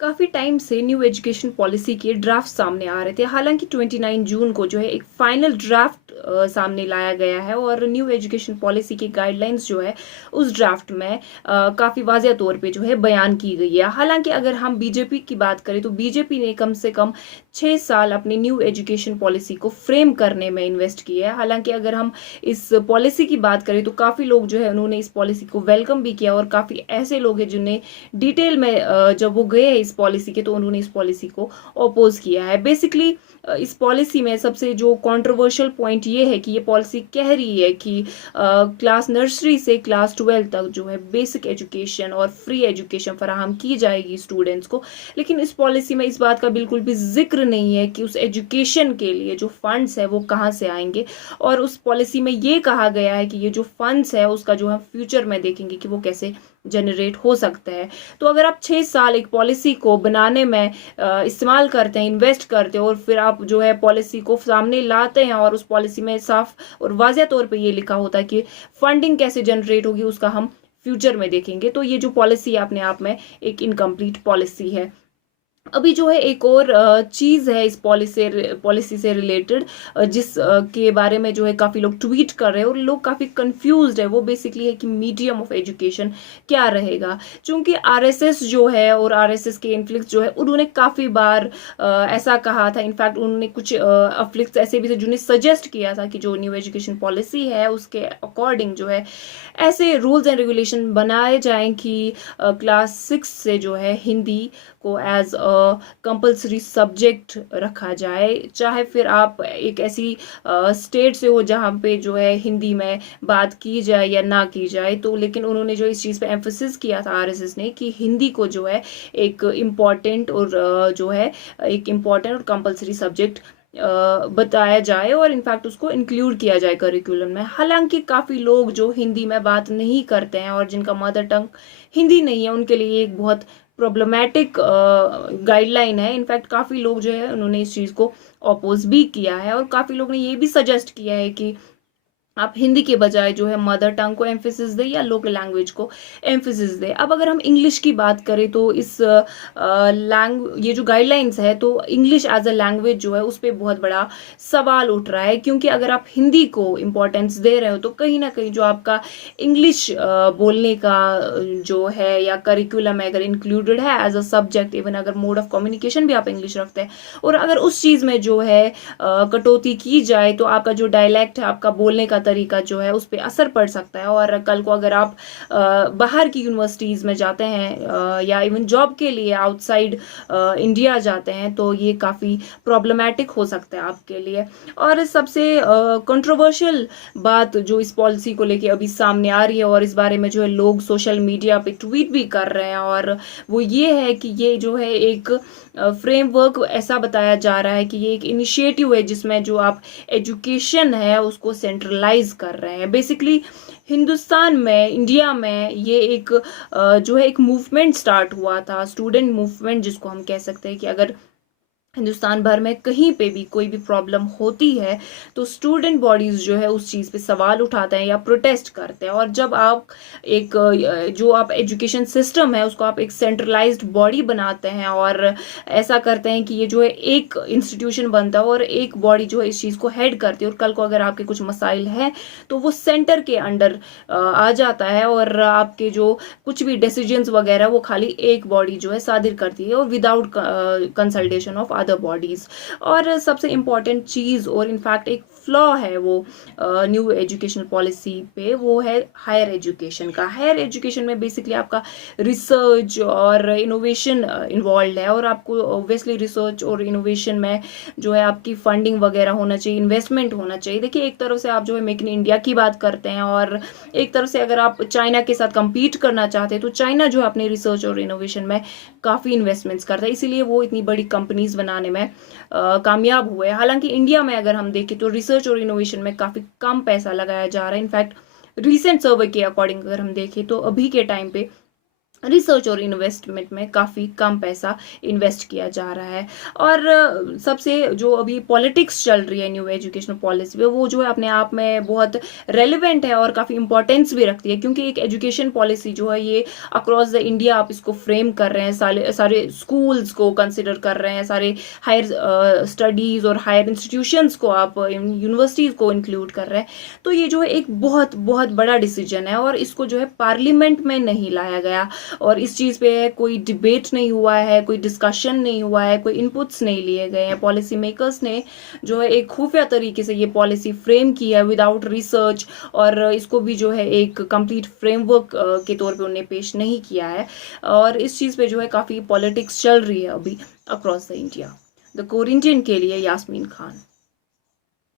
काफ़ी टाइम से new education policy के ड्राफ्ट सामने आ रहे थे। हालांकि 29 जून को जो है एक फाइनल ड्राफ्ट सामने लाया गया है और न्यू एजुकेशन पॉलिसी की गाइडलाइंस जो है उस ड्राफ्ट में काफ़ी वाज़ेह तौर पे जो है बयान की गई है। हालांकि अगर हम बीजेपी की बात करें तो बीजेपी ने कम से कम 6 साल अपनी न्यू एजुकेशन पॉलिसी को फ्रेम करने में इन्वेस्ट किया है। हालांकि अगर हम इस पॉलिसी की बात करें तो काफ़ी लोग जो है उन्होंने इस पॉलिसी को वेलकम भी किया और काफ़ी ऐसे लोग हैं जिन्हें डिटेल में जब वो गए इस पॉलिसी के तो उन्होंने इस पॉलिसी को अपोज किया है। बेसिकली इस पॉलिसी में सबसे जो कंट्रोवर्शियल पॉइंट ये है कि ये पॉलिसी कह रही है कि क्लास नर्सरी से क्लास 12 तक जो है बेसिक एजुकेशन और फ्री एजुकेशन फराहम की जाएगी स्टूडेंट्स को। लेकिन इस पॉलिसी में इस बात का बिल्कुल भी जिक्र नहीं है कि उस एजुकेशन के लिए जो फंड्स है वो कहाँ से आएंगे। और उस पॉलिसी में ये कहा गया है कि ये जो फंड्स है उसका जो हम फ्यूचर में देखेंगे कि वो कैसे जनरेट हो सकता है। तो अगर आप 6 साल एक पॉलिसी को बनाने में इस्तेमाल करते हैं, इन्वेस्ट करते हैं और फिर आप जो है पॉलिसी को सामने लाते हैं और उस पॉलिसी में साफ और वाज़ेह तौर पे ये लिखा होता है कि फंडिंग कैसे जनरेट होगी उसका हम फ्यूचर में देखेंगे, तो ये जो पॉलिसी है अपने आप में एक इनकम्प्लीट पॉलिसी है। अभी जो है एक और चीज़ है इस पॉलिसी से रिलेटेड, जिस के बारे में जो है काफ़ी लोग ट्वीट कर रहे हैं और लोग काफ़ी कंफ्यूज्ड है। वो बेसिकली है कि मीडियम ऑफ एजुकेशन क्या रहेगा। चूंकि आरएसएस जो है और आरएसएस के इन्फ्लुएंस जो है उन्होंने काफ़ी बार ऐसा कहा था। इनफैक्ट उन्होंने कुछ अफ्लिक्स ऐसे भी थे जिन्हें सजेस्ट किया था कि जो न्यू एजुकेशन पॉलिसी है उसके अकॉर्डिंग जो है ऐसे रूल्स एंड रेगुलेशन बनाए जाएं कि क्लास 6 से जो है हिंदी को एज अ कंपलसरी सब्जेक्ट रखा जाए। चाहे फिर आप एक ऐसी स्टेट से हो जहाँ पे जो है हिंदी में बात की जाए या ना की जाए, तो लेकिन उन्होंने जो इस चीज़ पे एम्फोसिस किया था आरएसएस ने कि हिंदी को जो है एक इम्पॉर्टेंट और जो है एक इम्पॉर्टेंट और कंपलसरी सब्जेक्ट बताया जाए और इनफैक्ट उसको इंक्लूड किया जाए करिकुलम में। हालांकि काफ़ी लोग जो हिंदी में बात नहीं करते हैं और जिनका मदर टंग हिंदी नहीं है उनके लिए एक बहुत प्रॉब्लमैटिक गाइडलाइन है। इनफैक्ट काफ़ी लोग जो है उन्होंने इस चीज़ को अपोज भी किया है और काफ़ी लोग ने ये भी सजेस्ट किया है कि आप हिंदी के बजाय जो है मदर टंग को एम्फेसिस दें या लोकल लैंग्वेज को एम्फेसिस दें। अब अगर हम इंग्लिश की बात करें तो इस ये जो गाइडलाइंस है तो इंग्लिश एज अ लैंग्वेज जो है उस पर बहुत बड़ा सवाल उठ रहा है, क्योंकि अगर आप हिंदी को इम्पोर्टेंस दे रहे हो तो कहीं ना कहीं जो आपका इंग्लिश बोलने का जो है या करिकुलम है अगर इंक्लूडेड है एज अ सब्जेक्ट, इवन अगर मोड ऑफ कम्युनिकेशन भी आप इंग्लिश रखते हैं और अगर उस चीज़ में जो है कटौती की जाए तो आपका जो डायलैक्ट है, आपका बोलने का तरीका जो है उस पर असर पड़ सकता है। और कल को अगर आप बाहर की यूनिवर्सिटीज़ में जाते हैं या इवन जॉब के लिए आउटसाइड इंडिया जाते हैं तो ये काफ़ी प्रॉब्लमैटिक हो सकता है आपके लिए। और सबसे कंट्रोवर्शियल बात जो इस पॉलिसी को लेके अभी सामने आ रही है और इस बारे में जो है लोग सोशल मीडिया पे ट्वीट भी कर रहे हैं और वो ये है कि ये जो है एक फ्रेमवर्क ऐसा बताया जा रहा है कि ये एक इनिशिएटिव है जिसमें जो आप एजुकेशन है उसको सेंट्रलाइज कर रहे हैं। बेसिकली हिंदुस्तान में, इंडिया में ये एक जो है एक मूवमेंट स्टार्ट हुआ था, स्टूडेंट मूवमेंट जिसको हम कह सकते हैं कि अगर हिंदुस्तान भर में कहीं पे भी कोई भी प्रॉब्लम होती है तो स्टूडेंट बॉडीज जो है उस चीज़ पे सवाल उठाते हैं या प्रोटेस्ट करते हैं। और जब आप एक जो आप एजुकेशन सिस्टम है उसको आप एक सेंट्रलाइज्ड बॉडी बनाते हैं और ऐसा करते हैं कि ये जो है एक इंस्टीट्यूशन बनता है और एक बॉडी जो है इस चीज़ को हेड करती है और कल को अगर आपके कुछ मसाइल हैं तो वो सेंटर के अंडर आ जाता है और आपके जो कुछ भी डिसीजंस वगैरह वो खाली एक बॉडी जो है सादिर करती है और without consultation of other bodies. और सबसे इम्पॉर्टेंट चीज़ और इनफैक्ट एक फ्लॉ है वो न्यू एजुकेशनल पॉलिसी पे, वो है हायर एजुकेशन का। हायर एजुकेशन में बेसिकली आपका रिसर्च और इनोवेशन इन्वॉल्व है और आपको ऑब्वियसली रिसर्च और इनोवेशन में जो है आपकी फंडिंग वगैरह होना चाहिए, इन्वेस्टमेंट होना चाहिए। देखिए एक तरफ से आप जो है मेक इन इंडिया की बात करते हैं और एक तरफ से अगर आप चाइना के साथ compete करना चाहते हैं तो चाइना जो है अपने रिसर्च और इनोवेशन में काफ़ी इन्वेस्टमेंट्स करता है, इसीलिए वो इतनी बड़ी कंपनीज बनाने में कामयाब हुए। हालांकि इंडिया में अगर हम देखें तो रिसर्च और इनोवेशन में काफ़ी कम पैसा लगाया जा रहा है। इनफैक्ट रिसेंट सर्वे के अकॉर्डिंग अगर हम देखें तो अभी के टाइम पे रिसर्च और इन्वेस्टमेंट में काफ़ी कम पैसा इन्वेस्ट किया जा रहा है। और सबसे जो अभी पॉलिटिक्स चल रही है न्यू एजुकेशनल पॉलिसी पे, वो जो है अपने आप में बहुत रेलिवेंट है और काफ़ी इंपॉर्टेंस भी रखती है, क्योंकि एक एजुकेशन पॉलिसी जो है ये अक्रॉस द इंडिया आप इसको फ्रेम कर रहे हैं, सारे सारे स्कूल्स को कंसिडर कर रहे हैं, सारे हायर स्टडीज़ और हायर इंस्टीट्यूशंस को आप यूनिवर्सिटीज़ को इंक्लूड कर रहे हैं। तो ये जो है एक बहुत बहुत बड़ा डिसीजन है, और इसको जो है पार्लियामेंट में नहीं लाया गया, और इस चीज़ पे कोई डिबेट नहीं हुआ है, कोई डिस्कशन नहीं हुआ है, कोई इनपुट्स नहीं लिए गए हैं। पॉलिसी मेकर्स ने जो है एक खुफिया तरीके से ये पॉलिसी फ्रेम की है विदाउट रिसर्च, और इसको भी जो है एक कंप्लीट फ्रेमवर्क के तौर पे उन्हें पेश नहीं किया है। और इस चीज़ पे जो है काफ़ी पॉलिटिक्स चल रही है अभी across the India. The core Indian के लिए यास्मीन खान।